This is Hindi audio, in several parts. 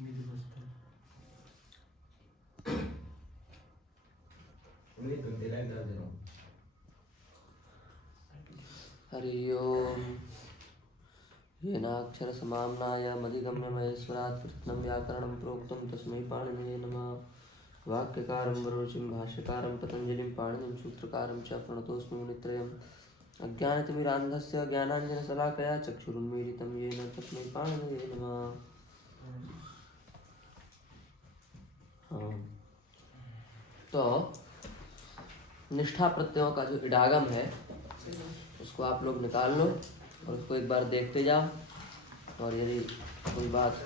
हरि ओम। येनाक्षर समाम्नाय मधिगम्य महेश्वरात् कृष्णं व्याकरणं प्रोक्तं तस्मै पाणिनये नमः। वाक्यकारं वरोचिं भाष्यकारं पतञ्जलिं पाणिनिं सूत्रकारं च प्रणतोऽस्मि मुनित्रयम्। अज्ञानतिमिरान्धस्य ज्ञानाञ्जनशलाकया चक्षुरुन्मीलितं येन तस्मै पाणिनये नमः। हाँ, तो निष्ठा प्रत्ययों का जो इडागम है उसको आप लोग निकाल लो और उसको एक बार देखते जाओ, और यदि कोई बात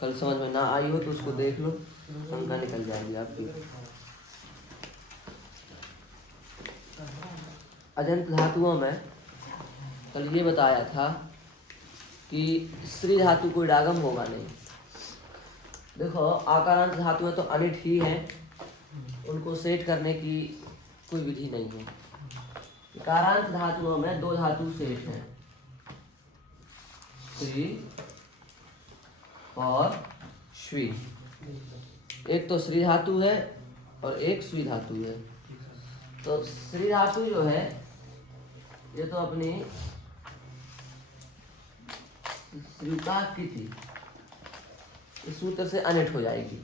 कल समझ में ना आई हो तो उसको देख लो, शंका निकल जाएगी आपकी। अजंत धातुओं में कल ये बताया था कि स्त्री धातु को इडागम होगा नहीं। देखो, आकारांत धातुएं तो अनिट ही हैं, उनको सेट करने की कोई विधि नहीं है। इकारांत धातुओं में दो धातु सेट हैं, श्री और श्वी। एक तो श्री धातु है और एक श्वी धातु है। तो श्री धातु जो है ये तो अपनी श्रीता की थी, इस सूत्र से अनिट हो जाएगी।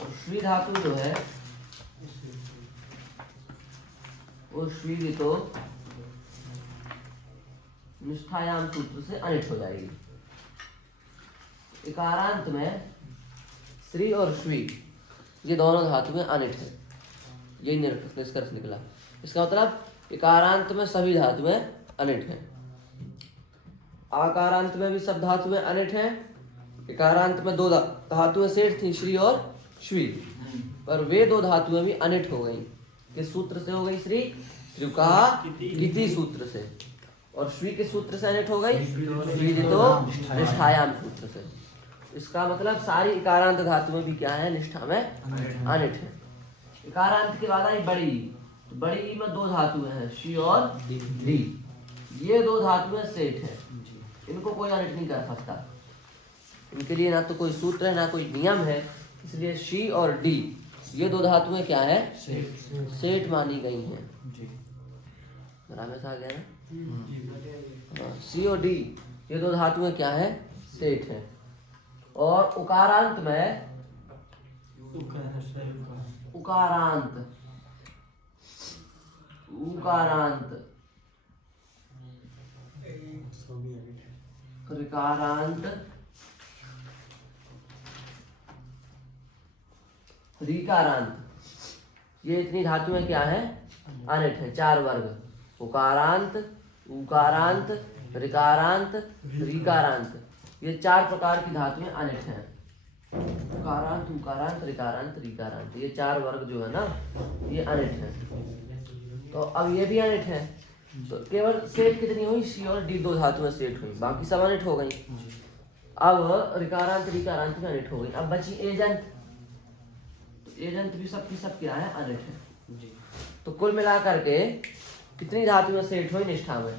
और श्वी धातु जो है वो श्वी भी तो निष्ठायाम सूत्र से अनिट हो जाएगी। इकारांत में श्री और श्वी ये दोनों धातुएं अनिट है, ये निष्कर्ष निकला। इसका मतलब इकारांत में सभी धातुएं अनिट हैं, आकारांत में भी सब धातुएं अनिट हैं। इकारांत में दो धातुएं सेठ थी, श्री और श्वी, पर वे दो धातुएं भी अनिट हो गई। किस सूत्र से हो गई? श्रीका किति सूत्र से। और श्वी के सूत्र से अनिट हो गई, श्वीजितो निष्ठायाम सूत्र से। इसका मतलब सारी इकारांत धातुएं भी क्या है? निष्ठा में अनिट है। इकारांत के बाद आई बड़ी। तो बड़ी में दो धातुएं हैं, शी और डी। ये दो धातुएं सेठ है, इनको कोई अनिट नहीं कर सकता। इनके लिए ना तो कोई सूत्र है ना कोई नियम है, इसलिए शी और डी ये दो धातुएं क्या है? सेठ मानी गई हैं। रमेश आ गया ना? सी और डी ये दो धातुएं क्या है? सेठ है। और उकारांत में उकारांत ऋकारांत ऋकारांत ये इतनी धातुएं क्या है? अनिट है। चार वर्ग: उकारांत, उकारांत, ऋकारांत, ऋकारांत। ये चार प्रकार की धातुएं अनिट हैं। उकारांत, उकारांत, ऋकारांत, ऋकारांत, ये चार वर्ग जो है ना ये अनिट है। तो अब ये भी अनिट है। तो केवल सेठ कितनी हुई? शी और डी दो धातुएं सेठ हुई, बाकी सब अनिट हो गई। अब ऋकारांत ऋकारांत में अनिट हो गई। अब बची एजंत। तो एजंत भी सब की सब क्या है? अनिट है। तो कुल मिलाकर के कितनी धातुएं सेठ हुई निष्ठा में?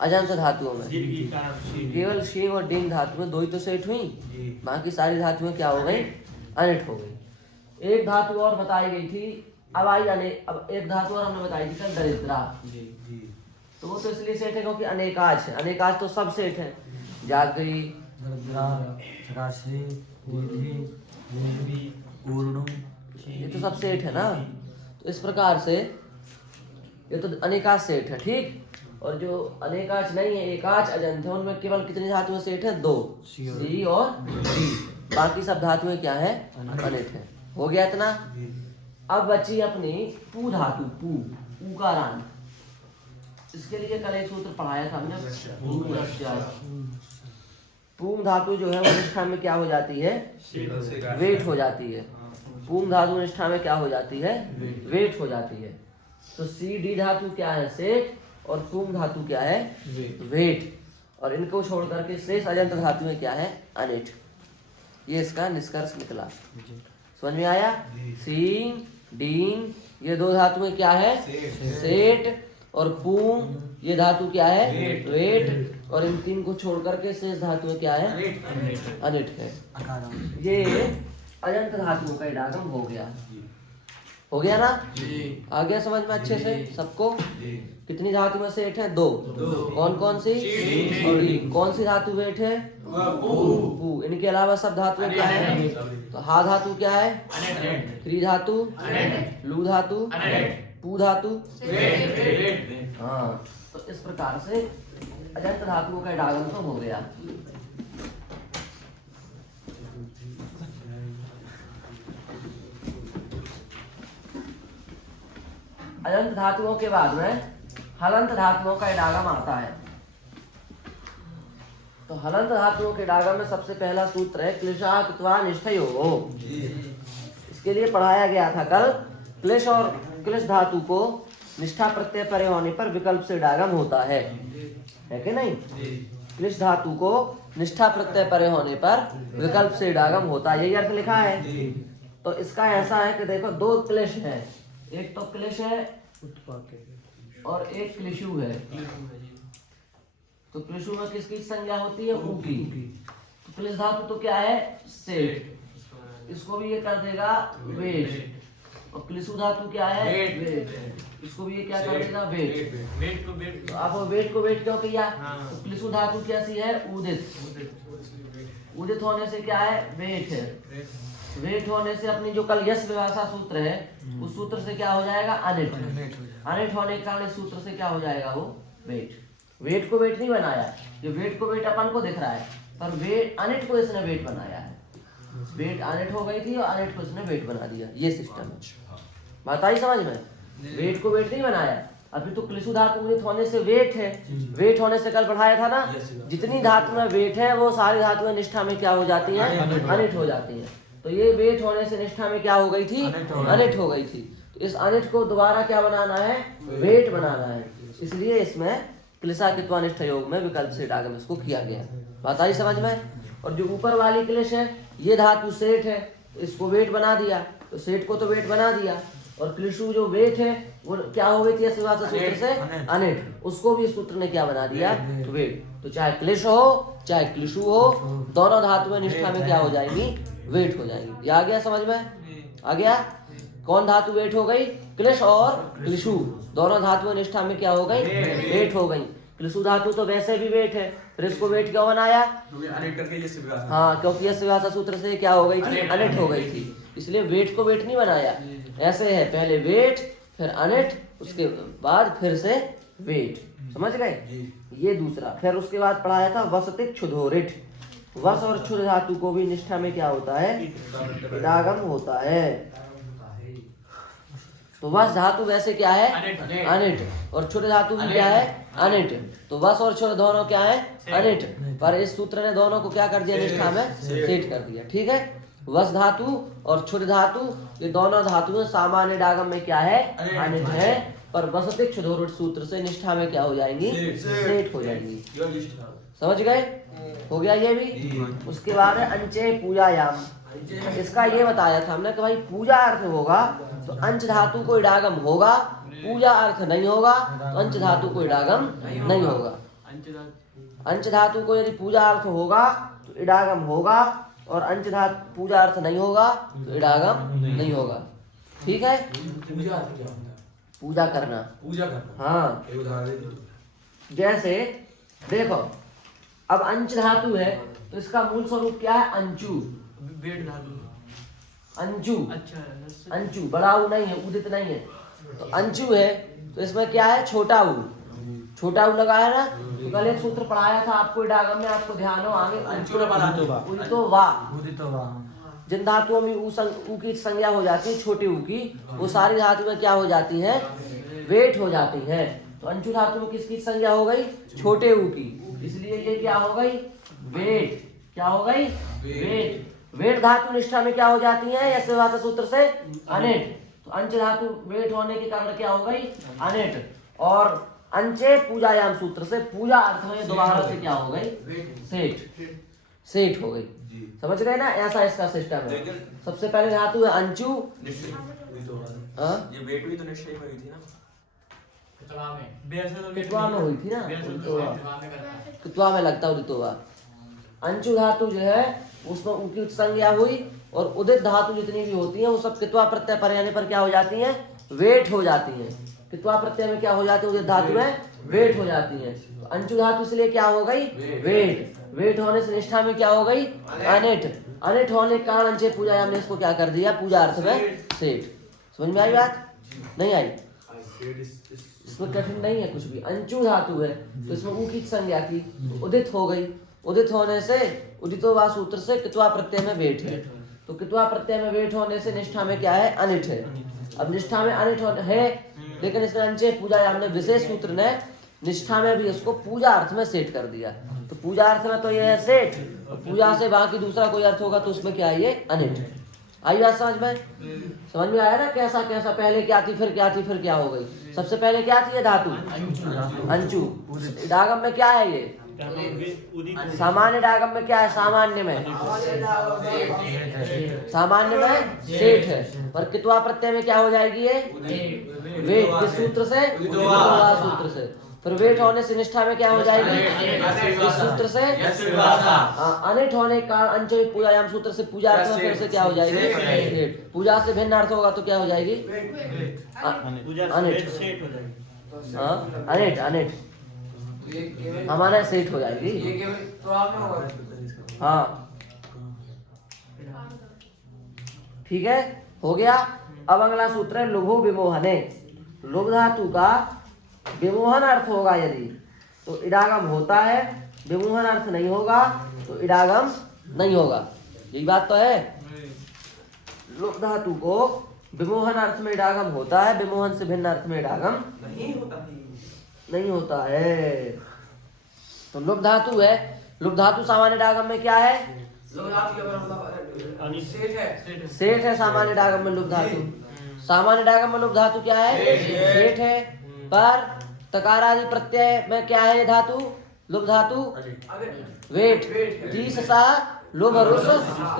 अजंत धातुओं में केवल शी और डिंग धातुएं दो ही तो सेठ हुई, बाकी सारी धातुएं क्या हो गई? अनिट हो गई। एक धातु और बताई गई थी, अब आई अब एक धातु और हमने बताई थी कल, दरिद्रा। तो वो तो इसलिए सेठ है क्योंकि अनेकाच है। अनेकाच तो सब सेठ है, जागरी, ये तो सब सेठ है ना। तो इस प्रकार से ये तो अनेकाच सेठ है, ठीक। और जो अनेकाच नहीं है, एकाच अजंत है, उनमें केवल कितनी धातुएं सेठ है? दो, सी और डी। बाकी सब धातुएं क्या है? अनिट है। हो गया इतना। अब बची अपनी पू धातु, पू, उकारांत। इसके लिए कल एक सूत्र पढ़ाया था हमने। पूम धातु जो है वो निष्ठा में क्या हो जाती है? वेट हो जाती है। पूम धातु निष्ठा में क्या हो जाती है? वेट हो जाती है। तो सी डी धातु क्या है? सेठ। और पूम धातु क्या है? वेट। और इनको छोड़ करके शेष अजंत धातुएं क्या है? अनिट। ये इसका निष्कर्ष निकला। समझ में आया? सींग डींग ये दो धातुएं क्या है? सेठ। और पू ये धातु क्या है, वेट, और इन तीन को छोड़ करके शेष धातु क्या है, अनिट है। ये अजंत धातुओं का इडागम हो गया ना? आ गया समझ में अच्छे से सबको? कितनी धातु में सेठ है? 2। कौन कौन सी? और कौन सी धातु वेट है? पू। इनके अलावा सब धातुएं क्या है? तो हा धातु क्या है? क्री धातु, लू धातु, पू धातु। हाँ, तो इस प्रकार से अजंत धातुओं का इडागम तो हो गया। अजंत धातुओं के बाद में हलंत धातुओं का इडागम आता है। तो हलंत धातुओं के इडागम में सबसे पहला सूत्र है क्लिशा कृत्वा निष्ठयोः। इसके लिए पढ़ाया गया था कल। क्लिश और क्लिश धातु को निष्ठा प्रत्यय परे होने पर विकल्प से इडागम होता है कि नहीं? क्लिश धातु को निष्ठा प्रत्यय परे होने पर विकल्प से इडागम होता है, यही अर्थ लिखा है। तो इसका ऐसा है कि देखो 2 क्लिश है, एक तो क्लिश है और एक क्लिशु है। तो क्लिशु में किसकी संज्ञा होती है? ऊ की। तो क्लिश धातु तो क्या है? सेठ। इसको भी ये कर देगा वेट। और क्लिशु धातु क्या है? वेट। इसको भी ये क्या कर देगा? वेट। वेट को वेट। तो आप वेट को वेट क्यों किया? तो क्लिशु धातु कैसी है? उदित। उदित होने से क्या है? वेट है। वेट होने से अपनी जो कल यश विभाषा सूत्र है उस सूत्र से क्या हो जाएगा? अनिट। अनिट होने के कारण इस सूत्र से क्या हो जाएगा? वो वेट। वेट को वेट नहीं बनाया, ये वेट को वेट अपन को दिख रहा है, पर वेट अनिट को इसने वेट बनाया है। वेट अनिट हो गई थी और अनिट को इसने वेट बना दिया, ये सिस्टम है। बात आई समझ में? वेट को वेट नहीं बनाया। अभी तो क्लिशु धातु उदित होने से वेट है। वेट होने से कल पढ़ाया था ना, जितनी धातु में वेट है वो सारी धातुएं निष्ठा में क्या हो जाती है? अनिट हो जाती है। तो ये वेट होने से निष्ठा में क्या हो गई थी? अनिट हो गई थी। तो इस अनिट को दोबारा क्या बनाना है? वेट बनाना है। इसलिए इसमें क्लिशा कृत्वा निष्ठयोग में विकल्प से इडागम इसको किया गया। बात आई समझ में? और जो ऊपर वाली क्लिश है ये धातु सेठ है, तो इसको वेट बना दिया, तो सेठ को तो वेट बना दिया। और क्लिशु जो वेट है वो क्या हो गई थी सूत्र से? अनिट। उसको भी सूत्र ने क्या बना दिया? वेट। तो चाहे क्लिश हो चाहे क्लिशु हो, दोनों धातुएं निष्ठा में क्या हो जाएंगी? वेट हो जाएंगी। ये आ गया समझ में? आ गया? कौन धातु वेट हो गई? क्लिश और क्लिशु दोनों धातुएं निष्ठा में क्या हो गई? वेट हो गई। क्लिशु धातु तो वैसे भी वेट है, फिर इसको वेट क्यों बनाया? हाँ, क्योंकि यश विभाषा सूत्र से क्या हो गई थी? अनिट हो गई थी, इसलिए वेट को वेट नहीं बनाया। ऐसे है, पहले वेट फिर अनिट, उसके बाद फिर से वेट। समझ गए? ये दूसरा। फिर उसके बाद पढ़ाया था वसति क्षुधोरिठ। वस और क्षुध धातु को भी निष्ठा में क्या होता है? इडागम होता है। तो वस धातु वैसे क्या है? अनिट। और क्षुध धातु भी क्या है? अनिट। तो वस और क्षुध दोनों क्या है? अनिट। पर इस सूत्र ने दोनों को क्या कर दिया? निष्ठा में सेट कर दिया। ठीक है? वस धातु और क्षुध धातु ये दोनों धातुएं सामान्य इडागम में क्या है? अनिट है। पर वसति क्षुधोरिठ सूत्र से निष्ठा में क्या हो जाएंगी? सेट हो जाएंगी। समझ गए? हो गया ये भी। उसके बाद है अंचे पूजायाम। इसका ये बताया था हमने कि भाई पूजा अर्थ होगा तो अंच धातु को इडागम होगा, पूजा अर्थ नहीं होगा तो अंच धातु को इडागम नहीं होगा। अंच धातु को यदि पूजा अर्थ होगा तो इडागम होगा, और अंच धातु पूजा अर्थ नहीं होगा तो इडागम नहीं होगा। ठीक है? पूजा करना। हाँ, जैसे देखो अब अंच धातु है तो इसका मूल स्वरूप क्या है? अंचु। अंचु। अच्छा, अंचु बड़ा ऊ नहीं है, उदित नहीं है। तो अंचु है तो इसमें क्या है? छोटा ऊ। छोटा ऊ लगा है ना। तो कल एक सूत्र पढ़ाया था आपको इडागम में, आपको ध्यान हो आगे। उदितो वा। जिन धातुओं में ऊ की संज्ञा हो जाती है छोटे ऊ की, वो सारी धातुएं क्या हो जाती हैं? वेट हो जाती है। तो अंचु धातु में किसकी संज्ञा हो गई? छोटे ऊ की, इसलिए ये क्या हो गई? वेट। क्या हो गई? वेट। वेट धातु निष्ठा में क्या हो जाती है? यश विभाषा सूत्र से अनिट। तो अंच धातु वेट होने के कारण क्या हो गई? अनिट। और अंचे पूजायाम सूत्र से पूजा अर्थ में दोबारा से क्या हो गई? सेठ। सेठ हो गई। समझ गए ना? ऐसा इसका सिस्टम है। सबसे पहले धातु है अंचु। ये वेट भी तो निश्चय हुई थी ना? कितवा में हुई थी ना, कितवा में लगता उदितोवा। अंशु धातु जो है उसमें उकी संज्ञा हुई और उदित धातु जितनी भी होती है वो सब कितवा प्रत्यय पर आने पर क्या हो जाती है, वेट हो जाती है। कितवा प्रत्यय में क्या हो जाती है, उदित धातु में वेट हो जाती है। तो अंशु धातु इसलिए क्या हो गई, वेट। वेट होने से निष्ठा में क्या हो गई, अनिट। अनिट होने के कारण अंशे पूजा हमने इसको क्या कर दिया, पूजा अर्थ में सेठ। समझ में आई बात, नहीं आई? इसमें कठिन नहीं है कुछ भी। अंशु धातु है तो इसमें ऊ की संज्ञा की, उदित हो गई। उदित होने से उदितोवा सूत्र से कितवा प्रत्यय में वेट है, तो कितवा प्रत्यय में वेट होने से निष्ठा में क्या है, अनिट है। अब निष्ठा में अनिट है, लेकिन इसमें अंशे पूजा हमने विशेष सूत्र ने निष्ठा में भी इसको पूजा अर्थ में सेट कर दिया। तो पूजा अर्थ में तो ये है सेठ, और पूजा से बाकी दूसरा कोई अर्थ होगा तो उसमें क्या है, ये अनिट। आई बात समझ में? समझ में आया ना कैसा कैसा, पहले क्या थी फिर क्या थी फिर क्या हो गई। सबसे पहले क्या थी ये धातु, अंशु। डागम में क्या है ये, सामान्य डागम में क्या है, सामान्य में सेठ है। पर कितवा प्रत्यय में क्या हो जाएगी ये, वेट। किस सूत्र से, उदितोवा सूत्र से। फिर वेट होने से निष्ठा में क्या हो जाएगी, इस सूत्र से। अनिट होने का अंशो पूजायाम सूत्र से पूजा अर्थ में फिर से क्या हो जाएगी, पूजा से भिन्न अर्थ होगा तो क्या हो जाएगी, अनिट। अनिट अनिट हमारा सेट हो जाएगी। हाँ ठीक है, हो गया। अब अगला सूत्र है लुघु विमोहने। लुघ धातु का विमोहन अर्थ होगा यदि तो इडागम होता है, विमोहन अर्थ नहीं होगा तो इडागम नहीं होगा। यही बात तो है। लुघ धातु को विमोहन अर्थ में इडागम होता है, विमोहन से भिन्न अर्थ में इडागम नहीं होता है। तो लुघ धातु है, लुघ धातु सामान्य डागम में क्या है, सेठ है। सामान्य डागम में लुघ धातु, सामान्य डागम में लुघ धातु क्या है, सेठ है। पर तकारादि प्रत्यय में क्या है ये धातु, लुघ धातु वेट। तीस सा लुभ रुस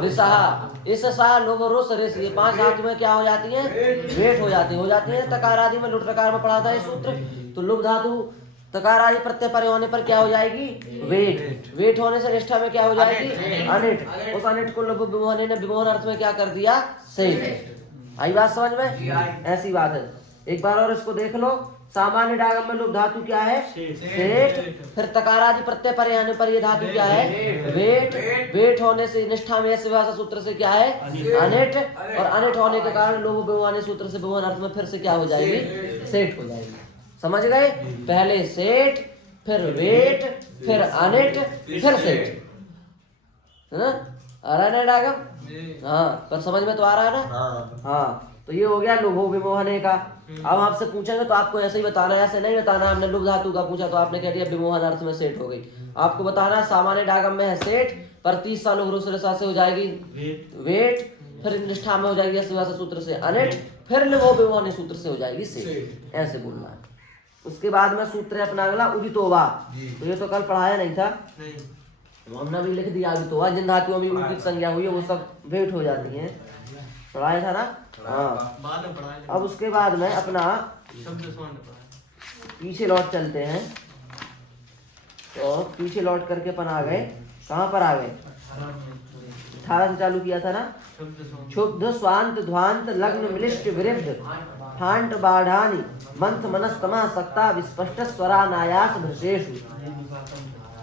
रिसहा, इस सा लुभ रुस रिस, ये पांच धातु में क्या हो जाती है, वेट हो जाती है। तकारादि में लुट लकार में पढ़ा था ये सूत्र। तो लुघ धातु तकारादि प्रत्यय परे होने पर क्या हो जाएगी, वेट। वेट होने से निष्ठा में क्या हो जाएगी, अनिट। उस अनिट को लुभ विमोहन ने विमोहन अर्थ में क्या कर दिया, सेठ। आई बात समझ में? ऐसी बात है। एक बार और इसको देख लो। सामान्य डागम में लुघ धातु क्या है, सेठ। फिर तकारादि प्रत्यय परे आने पर ये धातु क्या है, वेट। वेट होने से निष्ठा में ऐसे भाषा सूत्र से क्या है, अनिट। और अनिट होने के कारण लोभ विमोहन सूत्र से विमोहन अर्थ में फिर से क्या हो जाएगी, सेठ हो जाएगी। समझ गए? पहले सेठ, फिर वेट, फिर अनिट, फिर सेठ, है ना? आ रहा है ना डागम? हाँ, पर समझ में तो आ रहा है ना? हाँ। तो ये हो गया लुघु विमोहने का। अब आपसे पूछेंगे तो आपको ऐसे ही बताना है, ऐसे नहीं बताना। हमने लुघ धातु का पूछा तो आपने कह दिया विमोहन अर्थ में सेठ हो गई। आपको बताना सामान्य डागम में है सेठ, पर 30 साल से हो जाएगी वेट, फिर निष्ठा में हो जाएगी सूत्र से अनिट, फिर लुघु विमोहन सूत्र से हो जाएगी सेठ। ऐसे बोलना है। उसके बाद में सूत्र है अपना अगला उदितोवा। तो ये तो कल पढ़ाया नहीं था, हमने भी लिख दिया उदितोवा। जिन धातुओं में उदित संज्ञा हुई है वो सब वेट हो जाती है, पढ़ाया था ना? हाँ। अब उसके बाद में अपना पीछे लौट चलते हैं। तो पीछे लौट करके अपन आ गए, कहाँ पर आ गए, 18 से चालू किया था ना। क्षुब्ध स्वांत ध्वांत लग्न मिलिष्ट विरुद्ध फांट बाढ़ानी मंथ मनस्तमा सक्ता विस्पष्ट स्वरानायास भ्रशेषु।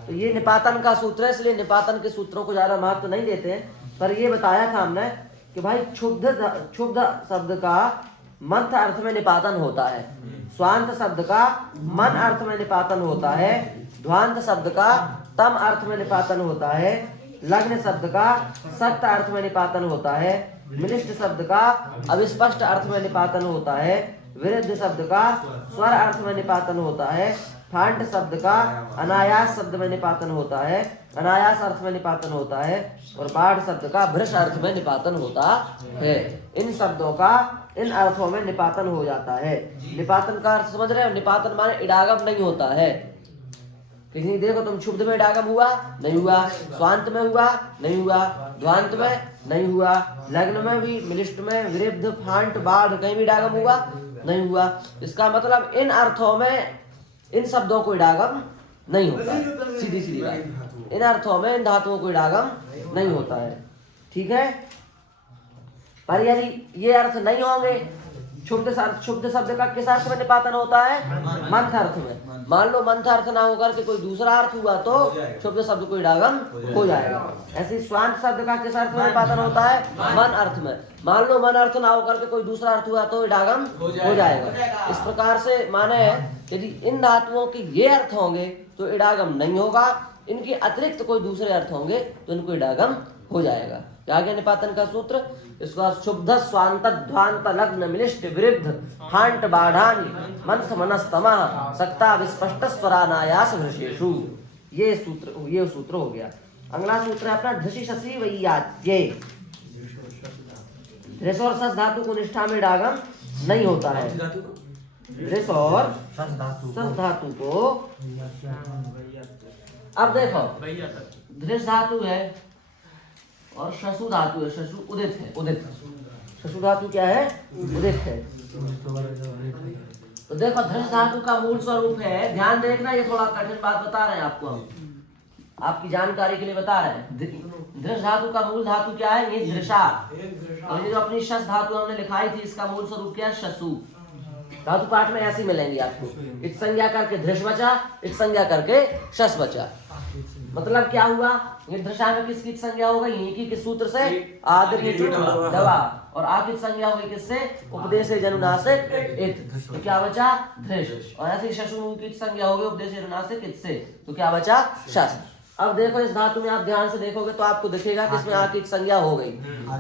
तो ये निपातन का सूत्र है, इसलिए निपातन के सूत्रों को ज्यादा महत्व नहीं देते हैं। पर ये बताया था हमने कि भाई क्षुब्ध शब्द का मंथ अर्थ में निपातन होता है, स्वांत शब्द का मन अर्थ में निपातन होता है, ध्वांत शब्द का तम अर्थ में निपातन होता है, लग्न शब्द का सक्त अर्थ में निपातन होता है, मिलिष्ट शब्द का अविस्पष्ट अर्थ में निपातन होता है, विरुद्ध शब्द का स्वर अर्थ में निपातन होता है, फांट शब्द का अनायास शब्द में निपातन होता है, अनायास अर्थ में निपातन होता है, और बाढ़ शब्द का भ्रश अर्थ में निपातन होता है। इन शब्दों का इन अर्थों में निपातन हो जाता है। निपातन का अर्थ समझ रहे हो? निपातन माने इडागम नहीं होता है। किसी देखो तुम क्षुब्ध में इडागम हुआ नहीं हुआ, स्वांत में हुआ नहीं हुआ, ध्वांत में नहीं हुआ, लग्न में भी, मिलिष्ट में, विरुद्ध, फांट, बाढ़ कहीं भी इडागम हुआ नहीं हुआ। इसका मतलब इन अर्थों में इन शब्दों को इडागम नहीं होता है। सीधी सीधी बात, इन अर्थों में इन धातुओं को इडागम नहीं होता है। ठीक है, पर यदि ये अर्थ नहीं होंगे, शुद्ध शब्द का किस अर्थ में निपातन होता है? मंथ अर्थ में। मान लो मंथ अर्थ ना होकर के कोई दूसरा अर्थ हुआ तो शुद्ध शब्द को इडागम हो जाएगा। ऐसे स्वांत शब्द का किस अर्थ में निपातन होता है? मन अर्थ में। मान लो मन अर्थ ना होकर के कोई दूसरा अर्थ हुआ तो इडागम हो जाएगा। इस प्रकार से माने यदि इन धातुओं के ये अर्थ होंगे तो इडागम नहीं होगा, इनके अतिरिक्त कोई दूसरे अर्थ होंगे तो इनको इडागम हो जाएगा। आगे निपातन का सूत्र, इसका शुद्ध स्वांत ध्वांत लग्न मिलिष्ट विरुद्ध फांट बाढ़ानी मंथ मनस्तमः सक्ता विस्पष्ट स्वरानायास वृषेषु। ये सूत्र हो गया। अगला सूत्र है अपना धृषि शशि वैयाच्ये। ऋष और सस धातु को निष्ठा में इडागम नहीं होता है। ऋष और सस धातु को, अब देखो धृष धातु है और शशु धातु है। शशु उदित है, उदित शशु धातु क्या है? उदित है। तो देखो धृष धातु का मूल स्वरूप है, ध्यान देखना, ये थोड़ा कठिन बात बता रहे हैं आपको, हम आपकी जानकारी के लिए बता रहे हैं। धृष धातु का मूल धातु क्या है? ये धृषा। और ये जो अपनी शस धातु हमने लिखाई थी, इसका मूल स्वरूप क्या है? शशु। धातु पाठ में ऐसी मिलेंगी आपको, इत संज्ञा करके धृष बचा, इत संज्ञा करके शस बचा। मतलब क्या हुआ? ये दृशा में किसकी संज्ञा हो गई? यहीं की सूत्र से आदि दवा, और आकित संज्ञा हो गई किससे? उपदेश जनुनासिक इत, तो क्या बचा? धृष। और ऐसे शशु की संज्ञा हो गई उपदेश जनुनासिक इत से, तो क्या बचा? शस। अब देखो इस धातु में आप ध्यान से देखोगे तो आपको दिखेगा कि इसमें आकित संज्ञा हो गई।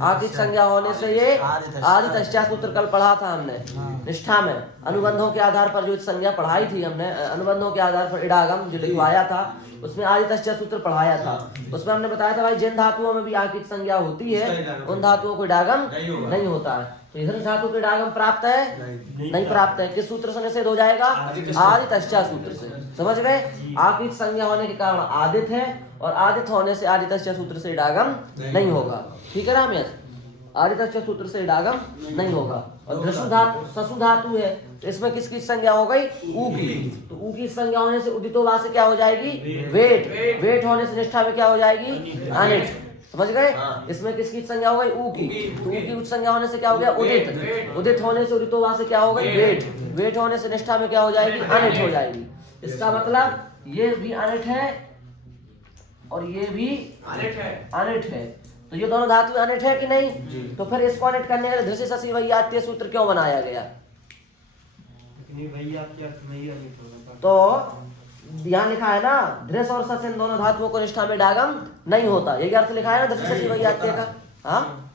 आकित संज्ञा होने से ये आदि तस्या सूत्र कल पढ़ा था हमने निष्ठा में, अनुबंधों के आधार पर जो संज्ञा पढ़ाई थी हमने, अनुबंधों के आधार पर इडागम जो लिखवाया था, उसमें आदि तस्या सूत्र पढ़ाया था। उसमें हमने बताया था भाई जिन धातुओं में भी आकित संज्ञा होती है उन धातुओं को इडागम नहीं होता है। तो इधर धातु को इडागम प्राप्त है? नहीं प्राप्त है। किस सूत्र से निषेध हो जाएगा? आदि तस्या सूत्र से। समझ गए? आकित संज्ञा होने के कारण आदित है, और आदित होने से आदि तस्या सूत्र से इडागम नहीं होगा। ठीक है रामेश? आदि तस्या सूत्र से इडागम नहीं होगा। और धृषु धातु शशु धातु है, तो इसमें किसकी संज्ञा हो गई? ऊ की। तो ऊ की संज्ञा होने से उदितोवा से क्या हो जाएगी? वेट। वेट होने से निष्ठा में क्या हो जाएगी? अनिट। समझ गए? इसमें किसकी संज्ञा हो गई? ऊ की। तो ऊ की उच्च संज्ञा होने से क्या हो गया? उदित। उदित होने से उदितोवा से क्या हो गई? वेट। वेट होने से निष्ठा में क्या हो जाएगी? अनिट हो जाएगी। इसका मतलब ये भी अनिट है और ये भी अनिट है। तो ये दोनों धातु अनिट है कि नहीं? तो फिर इसको अनिट करने के लिए धृषि शशि वैयात्य सूत्र क्यों बनाया गया? तो यहाँ लिखा है ना, धृष और सस इन दोनों धातुओं को निष्ठा में इडागम नहीं होता, यही अर्थ लिखा है ना धृषि शशि वैयात्य का। हाँ,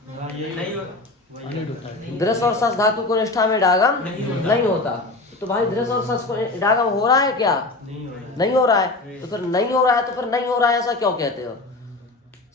धृष और सस धातु को निष्ठा में इडागम नहीं होता। तो भाई धृष और सस को इडागम हो रहा है क्या? नहीं हो रहा है। तो फिर नहीं हो रहा है, तो फिर नहीं हो रहा है ऐसा क्यों कहते हो?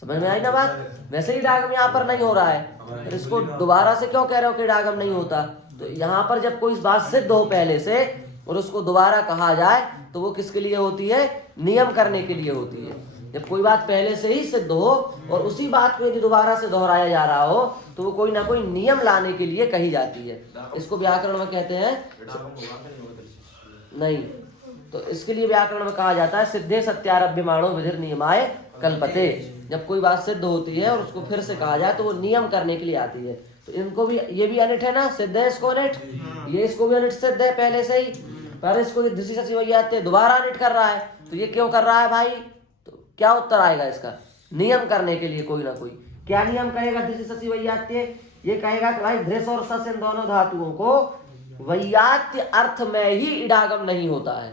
समझ में आई ना बात? वैसे ही इडागम यहाँ पर नहीं हो रहा है, तो इसको दोबारा से क्यों कह रहे हो कि इडागम नहीं होता? तो यहाँ पर जब कोई बात सिद्ध हो पहले से और उसको दोबारा कहा जाए तो वो किसके लिए होती है? नियम करने के लिए होती है। जब कोई बात पहले से ही सिद्ध हो और उसी बात को यदि दोबारा से दोहराया जा रहा हो तो वो कोई ना कोई नियम लाने के लिए कही जाती है। इसको व्याकरण में कहते हैं नहीं, तो इसके लिए व्याकरण में कहा जाता है सिद्धे सत्यारभ्यमाणो विधिर नियमाय कल्पते। जब कोई बात सिद्ध होती है और उसको फिर से कहा जाए तो वो नियम करने के लिए आती है। तो इनको भी, ये भी अनिट है ना, सिद्ध है इसको अनिट, ये इसको भी अनिट सिद्ध है पहले से ही, पर इसको धृषि शशि वैयात्य दोबारा अनिट कर रहा है। तो ये क्यों कर रहा है भाई? तो क्या उत्तर आएगा इसका? नियम करने के लिए कोई ना कोई। क्या नियम कहेगा धृषि शशि वैयात्य? ये कहेगा कि भाई धृष और सस इन दोनों धातुओं को वैयात्य अर्थ में ही इडागम नहीं होता है।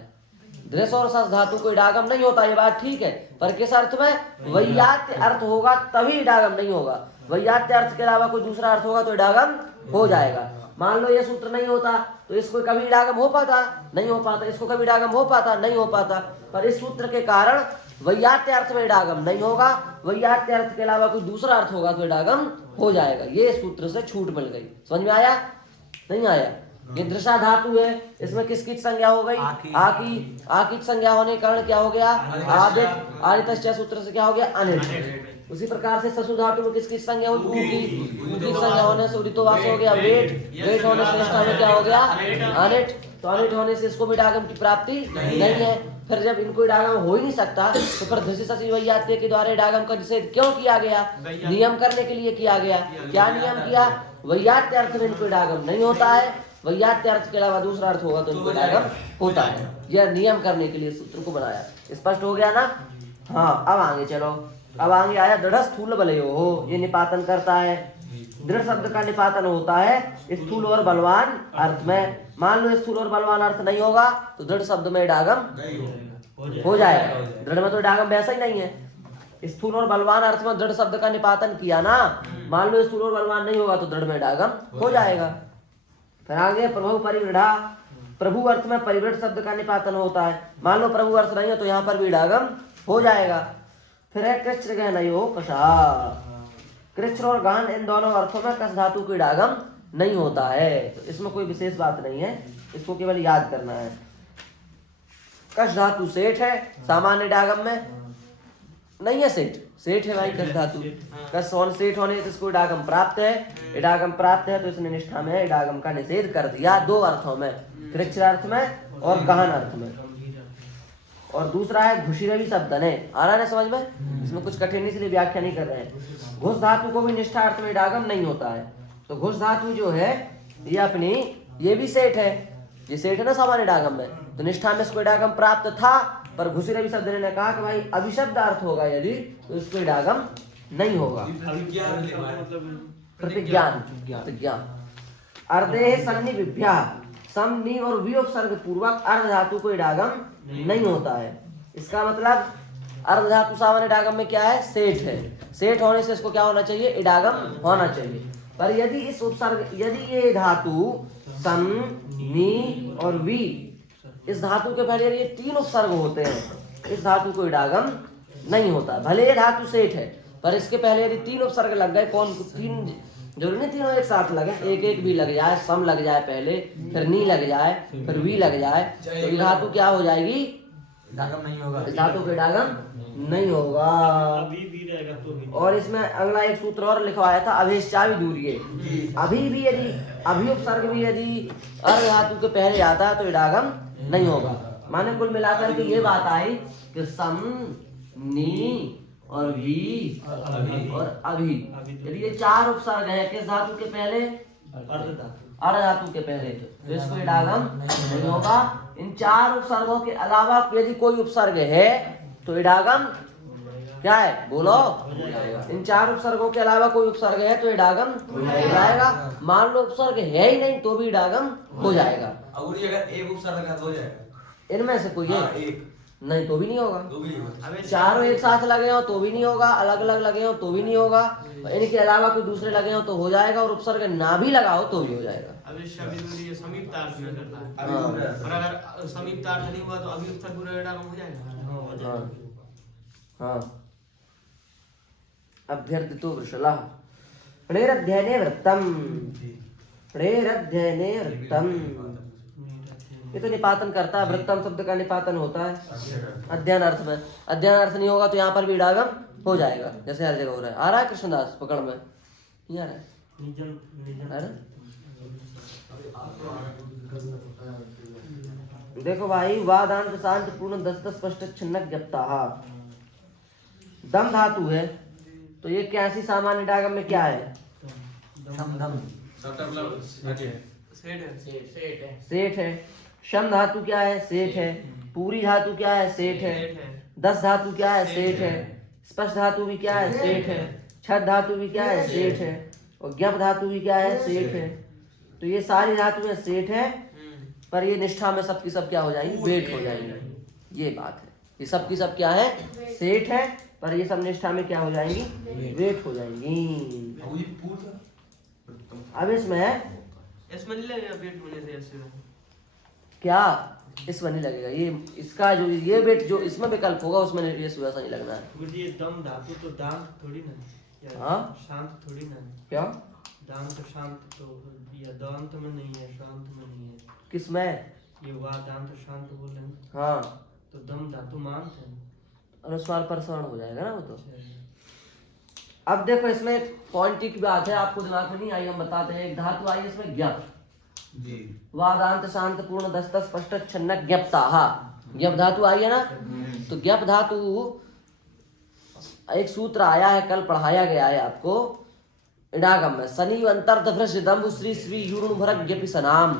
धृष और सस धातु को इडागम नहीं होता, ये बात ठीक है, पर किस अर्थ में? वैयात्य अर्थ होगा तभी इडागम नहीं होगा। वैयात्य अर्थ के अलावा कोई दूसरा अर्थ होगा तो इडागम हो जाएगा। मान लो ये सूत्र नहीं होता तो इसको कभी इडागम हो पाता? नहीं हो पाता। इसको कभी इडागम हो पाता? नहीं हो पाता। पर इस सूत्र के कारण वैयात्य अर्थ में इडागम नहीं होगा, वैयात्य अर्थ के अलावा कोई दूसरा अर्थ होगा तो इडागम हो जाएगा। ये सूत्र से छूट मिल गई। समझ में आया? नहीं आया? ये दृशा धातु है, इसमें किसकी संज्ञा हो गई? आ की संज्ञा होने के कारण क्या हो गया? आदित। आदित्य सूत्र से क्या हो गया? अनिट। उसी प्रकार से ससु धातु में किसकी संज्ञा हुई? ऊ की संज्ञा होने से उदितोवास हो गया वेट। वेट होने से निष्ठा में क्या हो गया? अनिट। तो अनिट होने से इसको भी इडागम की प्राप्ति नहीं है। फिर जब इनको इडागम हो ही नहीं सकता तो फिर धृषि ससी वैयात्य के द्वारा इडागम का निषेध क्यों किया गया? नियम करने के लिए किया गया। क्या नियम किया? वैयात्य अर्थ में इनको इडागम नहीं होता है, वैयात्य अर्थ के अलावा दूसरा अर्थ होगा तो इनको इडागम होता है। यह नियम करने के लिए सूत्र को बनाया। स्पष्ट हो गया ना? हाँ, अब आगे चलो। अब आगे आया दृढ़ स्थूल बलयो हो, ये निपातन करता है। दृढ़ शब्द का निपातन होता है स्थूल और बलवान अर्थ में। मान लो स्थूल और बलवान अर्थ नहीं होगा तो दृढ़ शब्द में इडागम हो जाएगा। दृढ़ में तो इडागम वैसा ही नहीं है। स्थूल और बलवान अर्थ में दृढ़ शब्द का निपातन किया ना, मान लो स्थूल और बलवान नहीं होगा तो दृढ़ में इडागम हो जाएगा। फिर आगे प्रभु परिवृढ़ा, प्रभु अर्थ में परिवृढ़ शब्द का निपातन होता है। मान लो प्रभु अर्थ नहीं है तो यहाँ पर भी इडागम हो जाएगा। फिर है कृच्र गहनयो कषा, कृच्र और गहन इन दोनों अर्थों में कस धातु की इडागम नहीं होता है। तो इसमें कोई विशेष बात नहीं है, इसको केवल याद करना है। कस धातु सेठ है, सामान्य इडागम में नहीं है। सेठ है भाई कस धातु। कस सेठ होने से इसको इडागम प्राप्त है। इडागम प्राप्त है तो इसने निष्ठा में इडागम का निषेध कर दिया दो अर्थों में, कृच्र अर्थ में और गहन अर्थ में। और दूसरा है घुषिरवी शब्द ने। आ रहा है समझ में? इसमें कुछ कठिन इसलिए व्याख्या नहीं कर रहे हैं। घुस धातु को भी निष्ठा अर्थ में इडागम नहीं होता है। तो घुस धातु जो है ये अपनी ये भी सेठ है, ये सेठ है ना सामान्य इडागम में, तो निष्ठा में इसको इडागम प्राप्त था। पर घुषिरवी शब्द ने कहा कि भाई अभिशब्द अर्थ होगा यदि तो इसको इडागम नहीं होगा। प्रतिज्ञान अर्धे सन्नि विभ्या, सम नी और वी उपसर्ग पूर्वक अर्ध धातु को इडागम नहीं होता है। इसका मतलब अर्ध धातु सामान्य इडागम में क्या है? सेठ है। सेठ होने से इसको क्या होना चाहिए? इडागम होना चाहिए। पर यदि इस उपसर्ग यदि ये धातु सम नी और वी, इस धातु के पहले ये तीन उपसर्ग होते हैं, इस धातु को इडागम नहीं होता। भले ये धातु सेठ है पर इसके पहले यदि तीन उपसर्ग लग गए, कौन तीन जरूरी नहीं तीनों एक साथ लगे, एक एक भी लग जाए, सम लग जाए पहले, फिर नी लग जाए, फिर वी लग जाए, तो ये धातु क्या हो जाएगी? इडागम नहीं होगा। इस धातु को इडागम नहीं होगा। और इसमें अगला एक सूत्र और लिखवाया था, अभेष्टा भी दूरिये। अभी भी यदि अभी उपसर्ग भी यदि अर्ध धातु के पहले आता है तो इडागम नहीं होगा। माने कुल मिलाकर के ये बात आई कि सम नी और वी और अभी, यदि ये चार उपसर्ग हैं किस धातु के पहले? अर्ध धातु के पहले, तो इसको इडागम नहीं होगा। इन चार उपसर्गों के अलावा यदि कोई उपसर्ग है तो इडागम क्या है? बोलो। इन चार उपसर्गों के अलावा कोई उपसर्ग है तो इडागम हो जाएगा। मान लो उपसर्ग है ही नहीं तो भी इडागम हो जाएगा। अगर एक उपसर्ग का हो जाएगा, इनमें से कोई एक नहीं तो भी नहीं होगा। चारों एक साथ लगे हो तो भी नहीं होगा, अलग अलग लगे हो तो भी नहीं होगा, इनके अलावा कोई दूसरे लगे हो तो हो जाएगा, और उपसर्ग ना भी लगाओ तो भी हो जाएगा। अभी समीप्तार्थ में करना है, और अगर समीप्तार्थ नहीं हुआ तो अभी उपसर्ग पूरा इडागम हो जाएगा। हाँ। अभ्यर्थितो वृषलः प्रेरध्ययने वृत्तम, प्रेरध्ययने वृत्तम। ये तो निपातन करता है। वृत्तम शब्द का निपातन होता है अध्ययन अर्थ में। अध्ययन अर्थ नहीं होगा तो यहाँ पर भी इडागम हो जाएगा, जैसे हर जगह हो रहा है। आ रहा है कृष्णदास पकड़ में? नहीं आ रहा है? देखो भाई, वादांत शांत पूर्ण दस्त स्पष्ट छिन्नक जप्ता। दम धातु है तो ये कैसी सामान्य इडागम में क्या है? सेठ है। शम धातु क्या है? सेठ है। पूरी धातु क्या है? सेठ है। दस धातु क्या है? सेठ है। स्पष्ट धातु भी क्या है? सेठ है। छठ धातु भी क्या है? सेठ है। और ज्ञप धातु भी क्या है? सेठ है। तो ये सारी धातुएं सेठ है, पर ये निष्ठा में सबकी सब क्या हो जाएंगी? वेट हो जाएंगी। ये बात है, ये सबकी सब क्या है? सेठ है, पर ये सब निष्ठा में क्या हो जाएंगी? वेट हो जाएंगी। अब इसमें नहीं लगेगा वेट होने से ऐसे क्या? इसमें नहीं लगेगा। ये इसका जो ये वेट जो इसमें विकल्प होगा उसमें ये वैसा नहीं लगना है। ये दम धातु तो दांत थोड़ी ना, हाँ शांत थोड़ी ना। क्या दांत शांत तो ये दांत में नहीं है, शांत में नहीं है। किसमें? ये वा दांत शांत बोले ना, हाँ, तो दम धातु मानते हैं। अनुस्वार परसवर्ण हो जाएगा ना वो तो। अब देखो इसमें पॉइंट की बात है, आपको दिमाग में नहीं आई, हम बताते हैं। एक धातु आई इसमें ज्ञप, जी वादांत शांत पूर्ण दस्त स्पष्ट छन्नक ज्ञप्ता। हाँ, ज्ञप धातु आई है ना। तो ज्ञप धातु एक सूत्र आया है, कल पढ़ाया गया है आपको इडागम में। शनि अंतर्ध भ्रश दम्भ श्री श्री यूर्ण भरक ज्ञपि सनाम।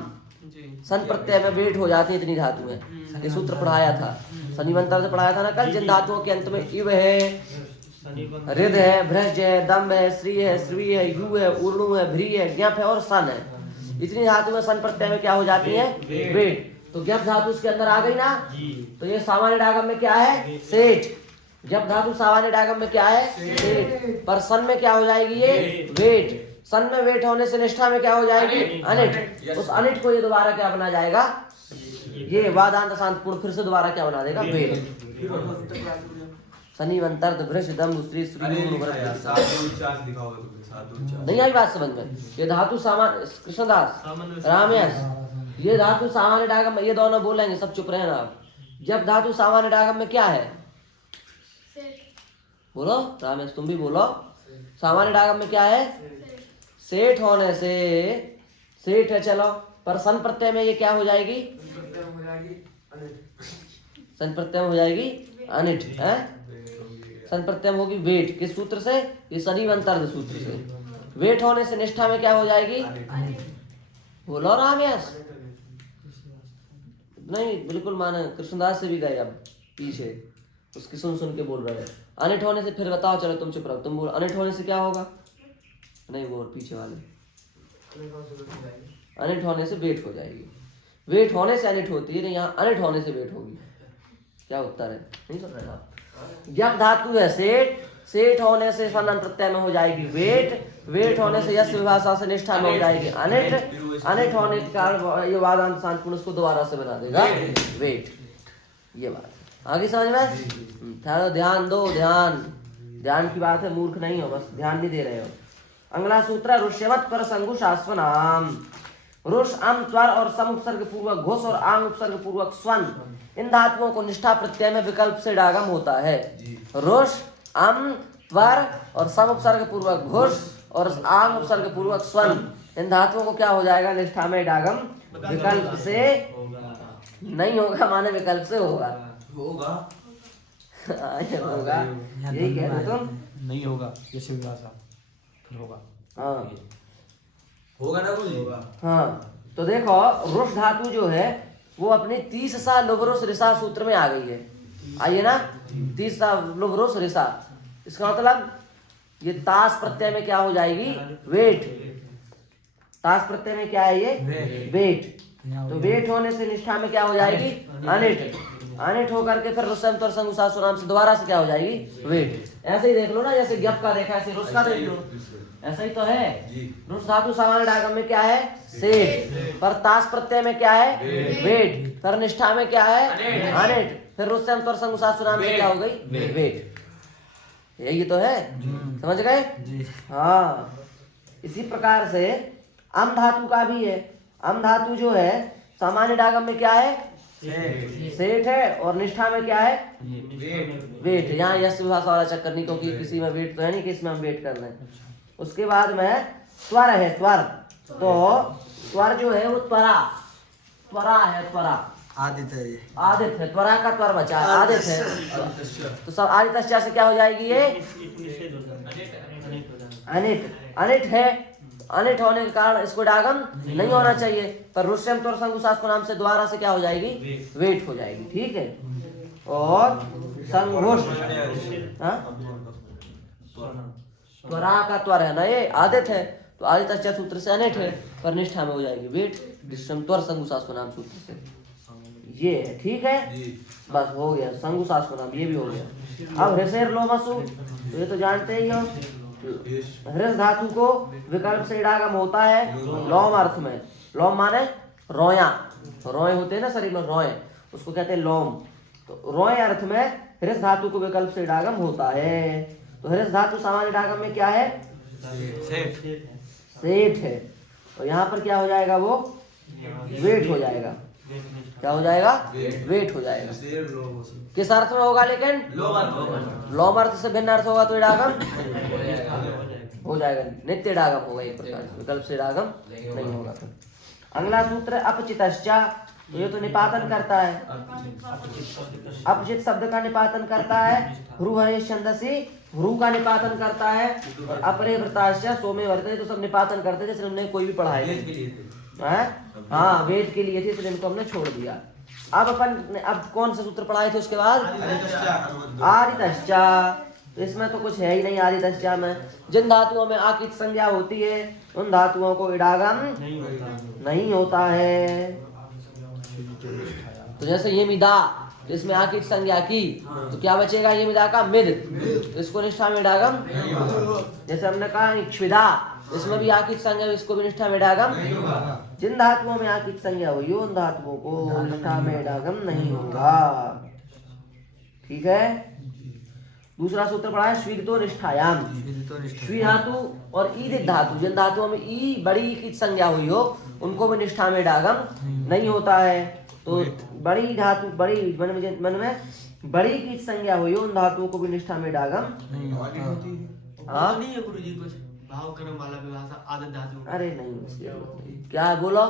सन प्रत्यय में वेट हो जाती है इतनी धातु में, ये सूत्र पढ़ाया था, शनि अंतर्ध पढ़ाया था ना कल। जिन धातुओं के अंत में इव है, रिद है, भ्रज है, दम है, श्री है, श्री है, यू है, उर्णु है, भ्री है, ज्ञप है और सन है, इतनी धातु में सन प्रत्यय में क्या हो जाती है? वेट। तो ज्ञप धातु उसके अंदर आ गई ना। तो ये सामान्य डागम में क्या है? सेठ। ज्ञप धातु सामान्य डागम में क्या है? सेठ। पर सन में क्या हो जाएगी? ये वेट। सन में वेट होने से निष्ठा में क्या हो जाएगी? अनिट। उस अनिट को ये दोबारा क्या बना जाएगा? ये वादांत शांत पूर्ण फिर से दोबारा क्या बना देगा? वेट। शनि अंतर्ध भ्रश दम श्री श्री नहीं आई बात समझ में? ये धातु सामान्य, कृष्णदास रामेश, ये धातु सामान्य डागम में, ये दोनों बोलेंगे, सब चुप रहे ना आप। जब धातु सामान्य डागम में क्या है? बोलो रामेश, तुम भी बोलो। सामान्य डागम में क्या है? सेठ होने से सेठ है, चलो। पर सन प्रत्यय में ये क्या हो जाएगी? सन प्रत्यय में हो जाएगी अनिट है। सन प्रत्यय में होगी वेट। किस सूत्र से? ये शनि अंतर्ध सूत्र से। वेट होने से निष्ठा में क्या हो जाएगी? बोलो रामेश। नहीं बिल्कुल माने, कृष्णदास से भी गए अब पीछे, उसकी सुन सुन के बोल रहे हैं। अनिट होने से फिर बताओ, चलो तुम चुप रहो, तुम बोलो अनिट होने से क्या होगा? नहीं बोल पीछे वाले। अनिट होने से वेट हो जाएगी। वेट होने से अनिट होती है, नहीं यहाँ अनिट होने से वेट होगी। क्या उत्तर है? नहीं सुन रहे आप? जब धातु है सेठ, सेठ होने से सन प्रत्यय में हो जाएगी वेट। वेट होने से यश विभाषा से निष्ठा में हो जाएगी अनिट। अनिट होने के कारण ये वादांत शांत पूर्ण उसको दोबारा से बना देगा वेट। ये बात आगे समझ में? ध्यान दो, ध्यान की बात है, मूर्ख नहीं हो, बस ध्यान नहीं दे रहे हो। अगला सूत्र रुष्यवत पर संगु शास्वनाम। रुष अम त्वर और सम उपसर्ग पूर्वक घोष और आंग उपसर्ग पूर्वक स्वन, इन धातुओं को निष्ठा प्रत्यय में विकल्प से डागम होता है। रुष अम त्वर और सम उपसर्ग पूर्वक घोष और आंग उपसर्ग पूर्वक स्वन, इन धातुओं को क्या हो जाएगा? निष्ठा में डागम विकल्प से नहीं होगा, माने विकल्प से होगा। होगा होगा, यही कह रहे तुम? नहीं होगा, जैसे विभाषा फिर होगा। हाँ होगा ना बोलिए। हाँ। तो देखो रुष धातु जो है वो अपनी 30 सा लुभरुष रिसा सूत्र में आ गई है। आइए ना, 30 सा लुभरुष रिसा, इसका मतलब ये ताश प्रत्यय में क्या हो जाएगी? वेट। ताश प्रत्यय में क्या है? ये वेट। तो वेट होने से निष्ठा में क्या हो जाएगी? अनिट। अनिट होकर के फिर रुष्यम त्वर संगु शास्वनाम से दोबारा से क्या हो जाएगी? वेट। ऐसे ही देख लो ना, जैसे ज्ञप का देखा ऐसे रुष का देख लो, ऐसा ही तो है। रुष धातु सामान्य डागम में क्या है? सेठ। पर ताश प्रत्यय में क्या है? वेट। पर निष्ठा में क्या है? अनिट। फिर रुष्यम त्वर संगु शास्वनाम से क्या हो गई? वेट। यही तो है, समझ गए? हाँ। इसी प्रकार से अम धातु का भी है। अम धातु जो है सामान्य डागम में क्या है? सेठ है और निष्ठा में क्या है? वेट। यहाँ यश विभाषा वाला चक्कर नहीं, क्योंकि किसी में वेट तो है नहीं कि इसमें हम वेट कर लें। उसके बाद में त्वर है, त्वर। तो त्वर जो है वो त्वरा, त्वरा है, त्वरा आदित्य है, आदित्य है, त्वरा का त्वर बचा है, आदित्य है। तो सब आदित्य से क्या हो जाएगी? ये अनिट। अनिट है, अनिट होने के कारण इसको डागम नहीं होना चाहिए, पर रुष्यम त्वर संगु शास्वनाम से द्वारा से क्या हो जाएगी? वेट हो जाएगी। ठीक है। और संघोष, त्वरा का त्वर है ना, ये आदित्य है, तो आदित्य सूत्र से अनिट है, पर निष्ठा में हो जाएगी वेट, रुष्यम त्वर संगु शास्वनाम सूत्र से। ये है, ठीक है, बस हो गया संगु शास्वनाम, ये भी हो गया। अब हृषेर लोमसु, तो ये तो जानते ही हो, हृष धातु को विकल्प से डागम होता है लोम अर्थ में। लोम माने रोया, रोए होते हैं ना शरीर में, रोए, उसको कहते हैं लोम। तो रोए अर्थ में हृष धातु को विकल्प से डागम होता है। तो हृष धातु सामान्य डागम में क्या है? सेठ है, और यहाँ पर क्या हो जाएगा, वो वेट हो जाएगा। क्या हो जाएगा, वेट हो जाएगा। किस अर्थ में होगा, लेकिन लोम अर्थ से भिन्न अर्थ होगा तो इडागम हो जाएगा, नित्य इडागम होगा एक प्रकार से, विकल्प से इडागम नहीं होगा। फिर अगला सूत्र है अपचितश्चा, तो ये तो निपातन करता है। अपचित शब्द का निपातन करता है, ह्रू हरे छंदसी, ह्रू का निपातन करता है, और अपरे वृताश्चा सोमे वर्तते, तो सब निपातन करते हैं, जैसे हमने कोई भी पढ़ा है। हाँ, वेद के लिए थे, इसलिए इनको हमने छोड़ दिया। अब कौन सा सूत्र पढ़ाए थे उसके बाद, आदितश्चा, तो इसमें तो कुछ है ही नहीं आदितश्चा में। जिन धातुओं में आकित संज्ञा होती है उन धातुओं को इडागम नहीं होता है। तो जैसे ये मिदा, तो इसमें आकित संज्ञा की, तो क्या बचेगा, ये मिदा का मिद, इसको निष्ठा में इडागम। जैसे हमने कहा इक्ष्विदा, इसमें भी आकित संज्ञा, इसको भी निष्ठा में इडागम। जिन धातुओं में आकित संज्ञा हुई उन धातुओं को निष्ठा में इडागम नहीं होगा। ठीक है। दूसरा सूत्र पढ़ा है स्वीदतो निष्ठायाम, स्वी धातु और ईदित धातु, जिन धातुओं में ई बड़ी की संज्ञा हुई हो उनको भी निष्ठा में इडागम नहीं होता है। तो बड़ी धातु, बड़ी मन में बड़ी की संज्ञा हुई हो उन धातुओं को भी निष्ठा में इडागम हाँ नहीं है गुरुजी, कुछ भाव कर्म वाला विभाषा आदि धातु। अरे नहीं, उसकी जरूरत नहीं। क्या है बोलो,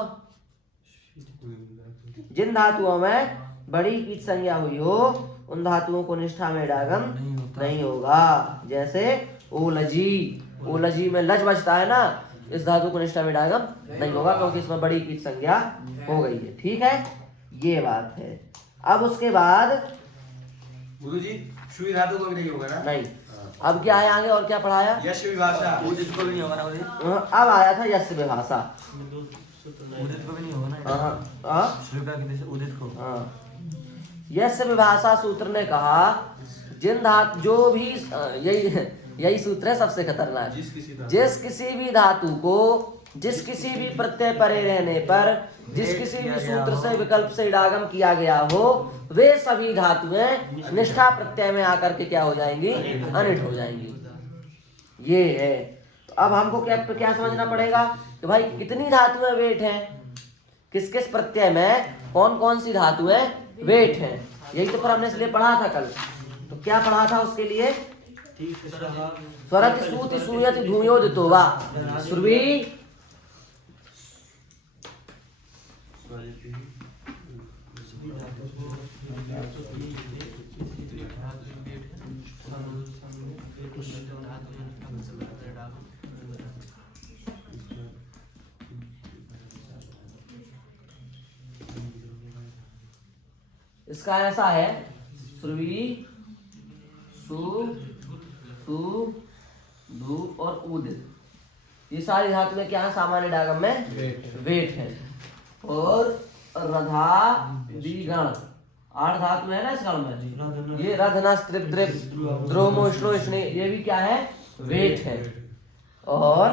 जिन धातुओं में बड़ी की संज्ञा हुई हो उन धातुओं को निष्ठा में इडागम नहीं होगा। जैसे ओलजी, ओलजी में लज बचता है ना, इस धातु को निष्ठा में इडागम नहीं होगा क्योंकि इसमें बड़ी की संज्ञा हो गई है। ठीक है, ये बात है। अब उसके बाद गुरुजी श्वी धातु को भी नहीं होगा ना? नहीं। अब क्या है आगे, और क्या पढ़ाया, यश विभाषा, उदित को भी नहीं होगा ना, उदित अब आया था यश विभाषा। उदित को भी नहीं होगा ना, हाँ, श्लोका की जैसे उदित को। हाँ। यश विभाषा सूत्र ने कहा जिन धातु, जो भी यही सूत्र है सबसे खतरनाक, जिस किसी भी धातु को जिस किसी भी प्रत्यय परे रहने पर जिस किसी भी सूत्र से विकल्प से इडागम किया गया हो वे सभी धातुएं निष्ठा प्रत्यय में आकर के क्या हो जाएंगी, अनिट हो जाएंगी। ये है। तो अब हमको क्या समझना पड़ेगा कि भाई कितनी धातुएं वेट हैं, किस किस प्रत्यय में कौन कौन सी धातुएं वेट हैं। यही तो पर हमने इसलिए पढ़ा था कल। तो क्या पढ़ा था उसके लिए, स्वरति सूति सूयति धूयोदितो वा सुरभि, इसका ऐसा है सुरभि, सु, सु, धू और उदित, ये सारी धातुएं क्या है, सामान्य इडागम में वेट है। और रधा दीगण 8 धातु है ना इस गण में, ये रधना स्त्रिप द्रिप द्रोमो श्लो स्ने, ये भी क्या है, वेट है। और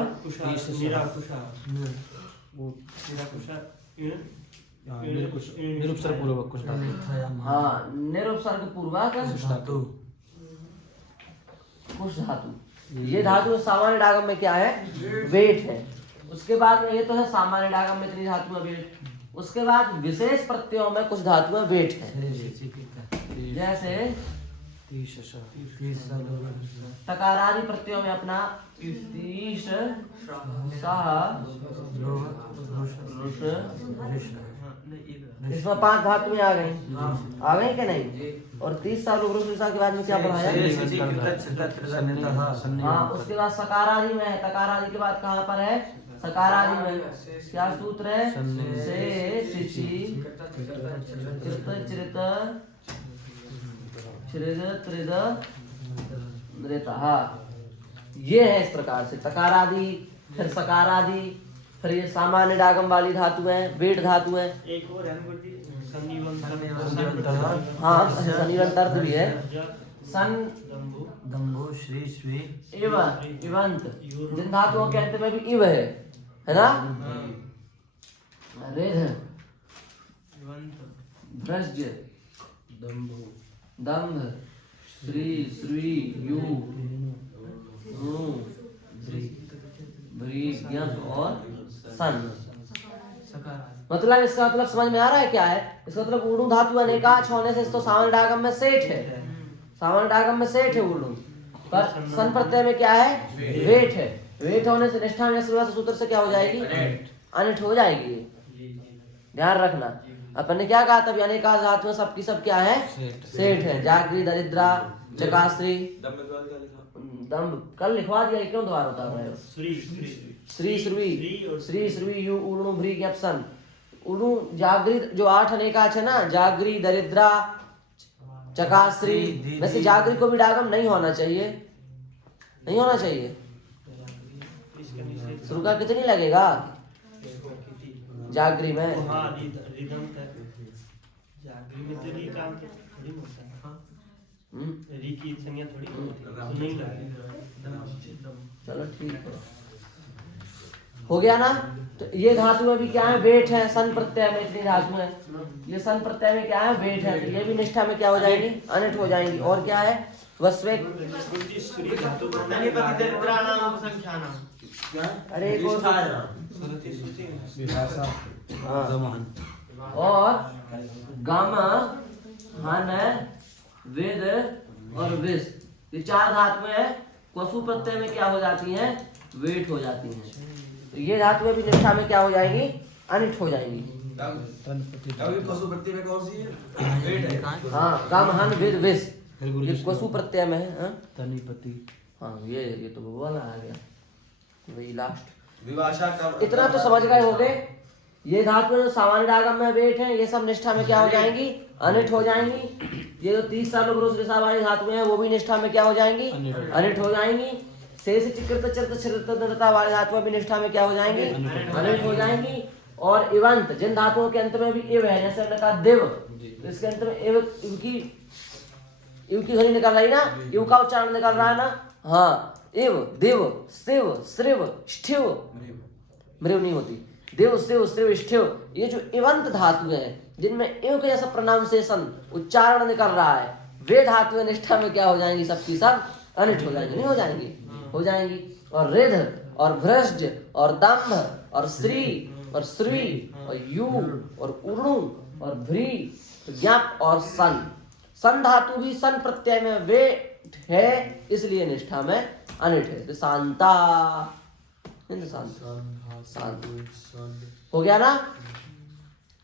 निरुपसर्ग पूर्वक कुछ धातु। हाँ, निरुपसर्ग पूर्वक कुछ धातु, ये धातु सामान्य डागम में क्या है, वेट है। उसके बाद में ये तो है सामान्य डागम में इतनी धातुएं वेट। उसके बाद विशेष प्रत्ययों में कुछ धातुएं वेट है, जैसे तकारादि प्रत्ययों में अपना तीस, सह, इसमें 5 धातुएं आ गई कि नहीं। और 30 साल के बाद में क्या पढ़ाया, हाँ। उसके बाद सकारादि में है, तकारादि के बाद कहाँ पर है, सकारादि में क्या सूत्र है, से शिशि चिरित छिरिद त्रिद नृता, ये है इस प्रकार से तकारादि, फिर सकारादि, फिर ये सामान्य डागम वाली धातुएं, वेट धातुएं। एक और है गुरुजी, हाँ, सनिरंतर भी है, सन दम्भो श्री श्री इवंत, जिन धातुओं के अंत में भी इव है ना, रेध, भ्रज, दम्भ, श्री श्री यू, भ्री, यंग और सन। सकारांत। मतलब इसका मतलब समझ में आ रहा है क्या है? इसका मतलब ऊर्णु धातु अनेकाक्ष होने से तो सामान्य डागम में सेठ है, सामान्य डागम में सेठ है ऊर्णु, पर सन प्रत्यय में क्या है? वेट है। वेट होने से निष्ठा में सूत्र से क्या हो जाएगी? अनिट हो जाएगी। ध्यान रखना। अपन ने क्या कहा तभी अनेकाक्ष धातु में सबकी सब क्या है? सेठ है। जागृत, दरिद्रा, चकाश्री, दम्भ कल लिखवा दिया, क्यों दोबारा उतार रहे हो? श्री श्री यू ऊर्णु भ्री ज्ञप्सन। ऊर्णु जागृत जो 8 अनेकाक्ष है ना, जागृत, दरिद्रा, चकाश्री। वैसे जागृत को भी डागम नहीं होना चाहिए, नहीं होना चाहिए। शुरू का कितनी लगेगा जागृत में? चलो ठीक है, हो गया ना। तो ये धातु में भी क्या है? वेट है। सन प्रत्यय में इतनी धातु है, ये सन प्रत्यय में क्या है? वेट है। तो ये भी निष्ठा में क्या हो जाएंगी? अनिट हो जाएंगी। और क्या है? वस्वेक। अरे एक और गम, हन, वेद और विस, ये 4 धातुएं क्वसु प्रत्यय में क्या हो जाती हैं? वेट हो जाती हैं। तो ये धातुएं भी निष्ठा में क्या हो जाएंगी? अनिट हो जाएंगी। क्वसु प्रत्यय में कौन सी है? वेट है। हाँ, गम, हन, वेद, विस, ये क्वसु प्रत्यय में है। हाँ? तनिपति। हाँ, ये तो भगवान आ गया वही लास्ट। विभाषा का इतना तो समझ गए होंगे। ये धातु सामान्य डागम में वेट है, ये सब निष्ठा में क्या हो जाएंगी? अनिट हो जाएंगी। ये जो 30 साल वाली धातुएं हैं वो भी निष्ठा में क्या हो जाएंगी? अनिट हो जाएंगी। शेष चिकृत चरित छिद्रता वाली धातुएं भी निष्ठा में क्या हो जाएंगी? अनिट हो जाएंगी। और इवंत, जिन धातुओं के अंत में भी इव है, जैसे हमने कहा देव, तो इसके अंत में इव की ध्वनि निकल रही ना, इव का उच्चारण निकल रहा है ना। हाँ, इव, देव, शिव, श्रिव, स्ठिव, मृव नहीं होती, देव, शिव, श्रिव, स्ठिव, ये जो इवंत धातु है जिनमें इव के जैसा प्रोनाउंसिएशन उच्चारण निकल रहा है, वे धातुएं निष्ठा में क्या हो जाएंगी? सबकी सब अनिट हो जाएंगी। नहीं हो जाएंगी? हो जाएंगी। और रिध और भ्रष्ट और दम्भ और श्री और श्री और यू और ऊर्णु और भ्री, ज्ञाप और सन। सन धातु भी सन प्रत्यय में वेट है, इसलिए निष्ठा में अनिट है। तो शांता, शांत हो गया ना।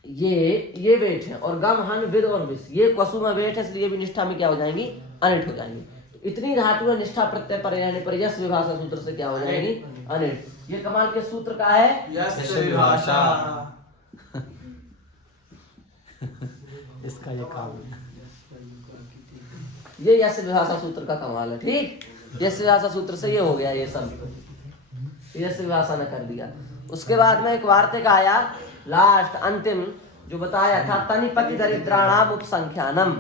ये वेट है। और गम, हन, विद और विस, ये क्वसु में वेट है, इसलिए भी निष्ठा में क्या हो जाएंगी? अनिट हो जाएंगी। इतनी धातुएं निष्ठा प्रत्यय पर रहने पर यश विभाषा सूत्र से क्या हो जाएंगी? अनिट। ये कमाल के सूत्र का है यश विभाषा। इसका ये काम है। ये यश विभाषा सूत्र का कमाल है। ठीक, यश विभाषा सूत्र से ये हो गया, ये सब यश विभाषा ने कर दिया। उसके बाद में एक वार्तिक आया लास्ट अंतिम, जो बताया था तनिपति दरिद्राणाम उपसंख्यानम।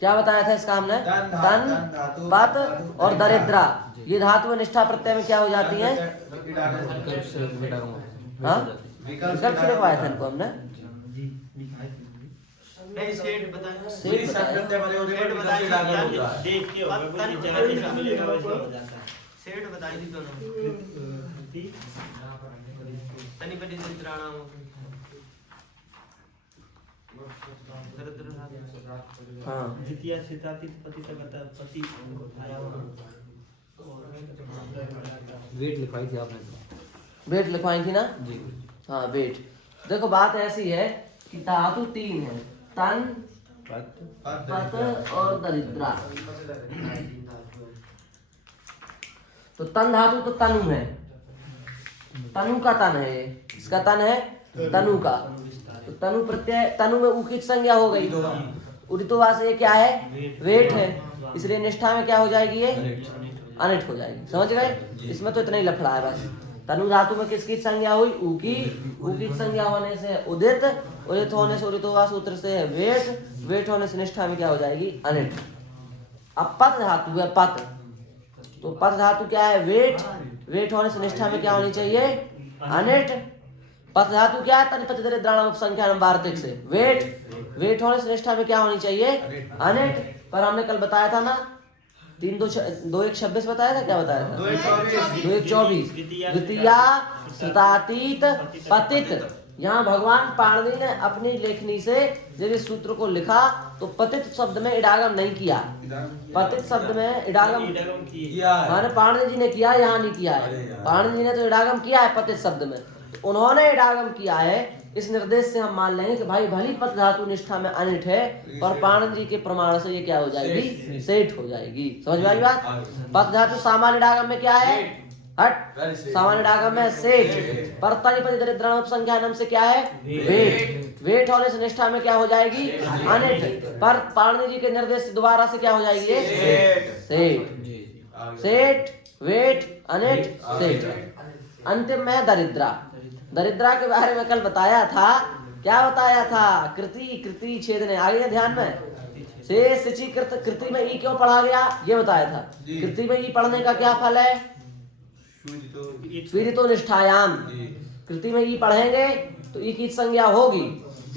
क्या बताया था इसका हमने? तन, पत और दरिद्रा, ये धातु निष्ठा प्रत्यय में क्या हो जाती है? हाँ, विकल्प से लिखवाया था इनको हमने। नहीं, सेठ बताया। सेठ बताया। देख के होगा, कोई जगह नहीं मिलेगा वैसे हो जाता है। सेठ बताई थी दोनों। तनिपति दरिद्राणाम हाँ, द्वितीय सितातीत पति तक पति आया वेट लिखवाई थी आपने तो। वेट लिखवाई थी ना जी। हाँ, वेट। देखो बात ऐसी है कि धातु 3 है, तन, पत और दरिद्रा। तो तन धातु तो तनु है, तनु का तन है, ये इसका तन है तनु का। तो तनु प्रत्यय, तनु में उकित संज्ञा हो गई, उदितोवा से ये क्या है? वेट है, इसलिए निष्ठा में क्या हो जाएगी? ये अनिट हो जाएगी। समझ गए? इसमें तो इतना ही लफड़ा है बस। तनु धातु में किसकी संज्ञा हुई? उकी, उकित संज्ञा होने से उदित, उदित होने से उदितोवा सूत्र से है वेट, वेट होने से निष्ठा में क्या हो जाएगी? अनिट। अब पत धातु है, पत, तो पत धातु क्या है? वेट, वेट होने से निष्ठा में क्या होनी चाहिए? अनिट। पत धातु क्या है? तनिपति दरिद्राणाम उपसंख्यानम वार्तिक से वेट, वेट होने से निष्ठा में क्या होनी चाहिए? अनिट। पर हमने कल बताया था ना दो एक 26 बताया था, क्या बताया था? 2 1 24 2 1 24 द्वितीया श्रुतातीत पतित। यहाँ भगवान पाणिनि ने अपनी लेखनी से जब इस सूत्र को लिखा तो पतित शब्द में इडागम नहीं किया। पतित शब्द में इडागम किया है। माने पाणिनि जी ने किया, यहाँ नहीं किया है। पाणिनि जी ने तो इडागम किया है पतित शब्द में, तो उन्होंने इडागम किया है। इस निर्देश से हम मान लेंगे कि भाई भली पत धातु निष्ठा में अनिट है, पर पाणिनि जी के प्रमाण से ये क्या हो जाएगी? सेठ हो जाएगी। समझ में आई बात? पत धातु सामान्य इडागम में क्या है? हट। सामान्य इडागम में सेठ। पर तनिपति दरिद्राण उपसंख्यानम से क्या है? वेट। वेट होने से निष्ठा में क्या हो जाएगी? अनिट। पर पाणिनि जी के निर्देश से दोबारा से क्या हो जाएगी? सेठ। सेठ, वेट, अनिट, सेठ। अंतिम में दरिद्रा। दरिद्रा के बारे में कल बताया था। क्या बताया था? कृति, कृति छेदने। आ गया ध्यान में? से सिचि कृत। कृति में ई क्यों पढ़ा गया ये बताया था। कृति में ई पढ़ने का क्या फल है? स्वीरितो निष्ठायाम। कृति में ई पढ़ेंगे तो ई की संज्ञा होगी।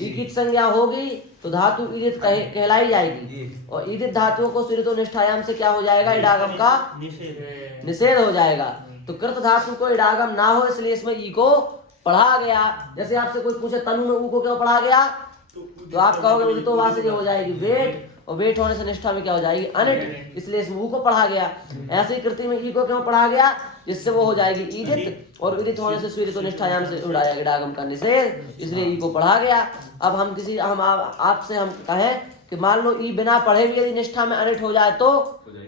ई की संज्ञा होगी तो धातु ईदित कहलाई जाएगी, और ईदित धातुओं को स्वीरितो निष्ठायाम से क्या हो जाएगा? इडागम का निषेध हो जाएगा। तो कृत धातु को इडागम ना हो इसलिए इसमें ई को पढ़ा गया। जैसे आपसे कोई पूछे तनु में ऊ को क्यों पढ़ा गया, तो आप कहोगे उदितो वा से हो जाएगी वेट, और वेट होने से निष्ठा में क्या हो जाएगी? अनिट, इसलिए इसमें ऊ को पढ़ा गया। ऐसे ही कृति में ई को क्यों पढ़ा गया? जिससे वो हो जाएगी ईदित, और ईदित होने से स्वीरितो निष्ठायाम से उड़ाया इडागम का निषेध, इसलिए ई को पढ़ा गया। अब हम आपसे हम कहें कि मान लो ई बिना पढ़े भी यदि निष्ठा में अनिट हो जाए तो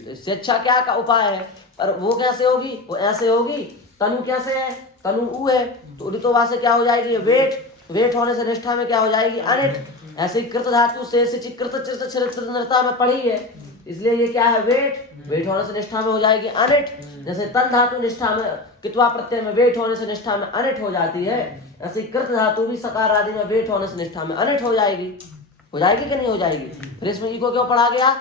इससे अच्छा क्या का उपाय है? पर वो कैसे होगी? वो ऐसे होगी। तनु कैसे है? तनु ऊ है, तो उदितो वा से क्या हो जाएगी? वेट। वेट होने से निष्ठा में क्या हो जाएगी? अनिट। ऐसे ही कृत धातु से कृत में पढ़ी है, इसलिए ये क्या है? वेट। वेट होने से निष्ठा में हो जाएगी अनिट। जैसे तन धातु निष्ठा में कित्वा प्रत्यय में वेट होने से निष्ठा में अनिट हो जाती है, ऐसे ही कृत धातु भी सकार आदि में वेट होने से निष्ठा में अनिट हो जाएगी। हो जाएगी कि नहीं हो जाएगी? फिर इसमें ई को क्यों पढ़ा गया?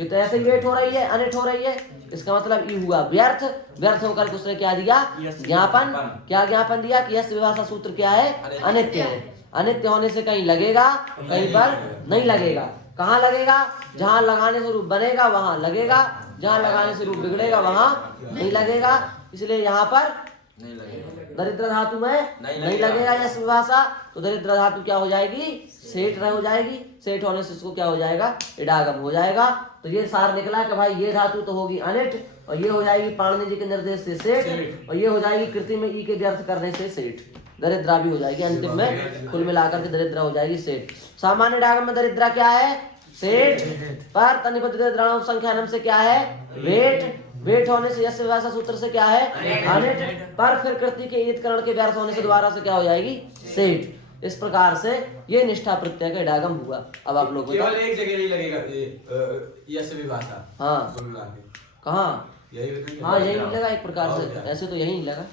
ये तो ऐसे ही वेट हो रही है, अनिट हो रही है, इसका मतलब ई हुआ व्यर्थ। व्यर्थ होकर उसने क्या दिया? ज्ञापन। क्या ज्ञापन दिया? कि यस विभाषा सूत्र क्या है? अनित्य है। अनित्य होने से कहीं लगेगा, कहीं पर नहीं लगेगा। कहाँ लगेगा? जहाँ लगाने से रूप बनेगा वहां लगेगा, जहाँ लगाने से रूप बिगड़ेगा वहां नहीं लगेगा। इसलिए यहाँ पर दरिद्र धातु में नहीं लगेगा यस विभाषा, तो दरिद्र धातु क्या हो जाएगी? सेठ हो जाएगी। सेठ होने से इसको क्या हो जाएगा? इडागम हो जाएगा। तो ये सार निकला कि भाई ये धातु तो होगी अनिट, और ये हो जाएगी पाणिनि जी के निर्देश से सेठ, और ये हो जाएगी कृति में ई के व्यर्थ करने से सेठ। दरिद्रा भी हो जाएगी। अंतिम में कुल मिलाकर के दरिद्रा हो जाएगी सेठ। सामान्य इडागम में दरिद्रा क्या है? सेठ। पर तनिपति दरिद्राण उपसंख्यानम से क्या है? वेट। वेट होने से यस विभाषा सूत्र से क्या है? अनिट। पर फिर कृति के ईदकरण के व्यर्थ होने से दोबारा से क्या हो जाएगी? सेठ। इस प्रकार से ये निष्ठा प्रत्यय का इडागम हुआ। अब आप लोग केवल एक जगह नहीं लगेगा यस विभाषा। हाँ, कहाँ? यही हाँ, यही मिलेगा एक प्रकार से। ऐसे तो यही मिलेगा।